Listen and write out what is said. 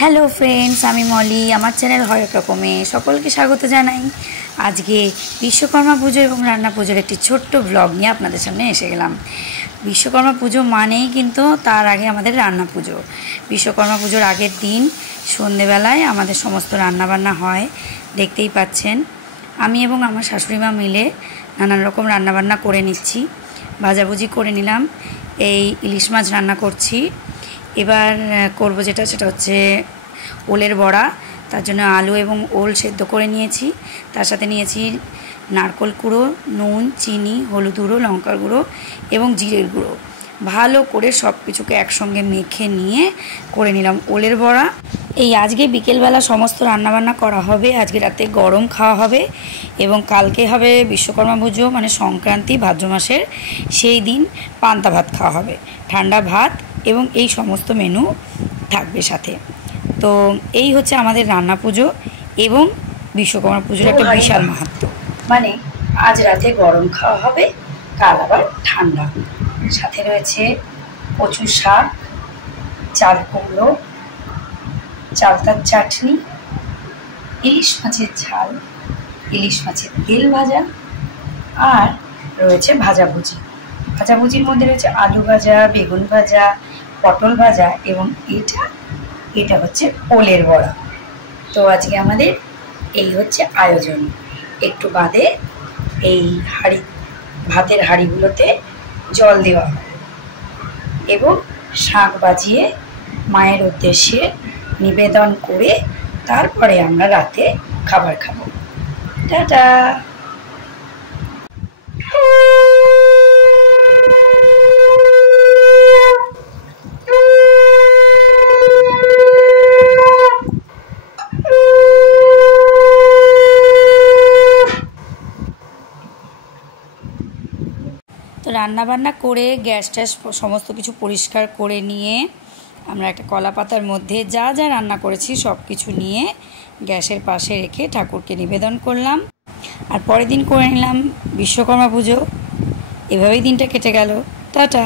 Hello friends, আমি মলি। আমার channel হরেক রকমে সকলকে স্বাগত জানাই। আজকে বিশ্বকর্মা পুজো এবং রান্না পুজোর একটি ছোট্ট ব্লগ নিয়ে আপনাদের সামনে এসে গেলাম। বিশ্বকর্মা পুজো মানেই কিন্তু তার আগে আমাদের রান্না পুজো। বিশ্বকর্মা পুজোর আগের দিন সন্ধেবেলায় আমাদের সমস্ত রান্নাবান্না হয়, দেখতেই পাচ্ছেন। আমি এবং আমার শাশুড়িমা মিলে নানান রকম রান্নাবান্না করে নিচ্ছি। ভাজাভুজি করে নিলাম, এই ইলিশ মাছ রান্না করছি। এবার করব সেটা হচ্ছে ওলের বড়া। তার জন্য আলু এবং ওল সেদ্ধ করে নিয়েছি। তার সাথে নিয়েছি নারকেল কুড়ো, নুন, চিনি, হলুদ গুঁড়ো, লঙ্কার গুঁড়ো এবং জিরের গুঁড়ো। ভালো করে সব কিছুকে একসঙ্গে মেখে নিয়ে করে নিলাম ওলের বড়া। এই আজকে বিকেলবেলা সমস্ত রান্নাবান্না করা হবে। আজকে রাতে গরম খাওয়া হবে এবং কালকে হবে বিশ্বকর্মা পুজো, মানে সংক্রান্তি, ভাদ্র মাসের সেই দিন পান্তা ভাত খাওয়া হবে, ঠান্ডা ভাত, এবং এই সমস্ত মেনু থাকবে সাথে। তো এই হচ্ছে আমাদের রান্না পুজো এবং বিশ্বকর্মা পুজোর একটা বিশাল মাহাত্ম্য। মানে আজ রাতে গরম খাওয়া হবে, কাল আবার ঠান্ডা। সাথে রয়েছে কচু শাক, চাল কুমড়ো, চালতার চাটনি, ইলিশ মাছের ঝাল, ইলিশ মাছের তেল ভাজা, আর রয়েছে ভাজাভুজি। ভাজাভুজির মধ্যে রয়েছে আলু ভাজা, বেগুন ভাজা, পটল ভাজা এবং এটা হচ্ছে ওলের বড়া। তো আজকে আমাদের এই হচ্ছে আয়োজন। একটু বাদে এই ভাতের হাঁড়িগুলোতে জল দেওয়া হয় এবং শাঁখ বাজিয়ে মায়ের উদ্দেশ্যে নিবেদন করে তারপরে আমরা রাতে খাবার খাবো। টাটা। তো রান্নাবান্না করে গ্যাস ট্যাস সমস্ত কিছু পরিষ্কার করে নিয়ে আমরা একটা কলা পাতার মধ্যে যা যা রান্না করেছি সব কিছু নিয়ে গ্যাসের পাশে রেখে ঠাকুরকে নিবেদন করলাম। আর পরের দিন করে নিলাম বিশ্বকর্মা পুজো। এভাবেই দিনটা কেটে গেল। টাটা।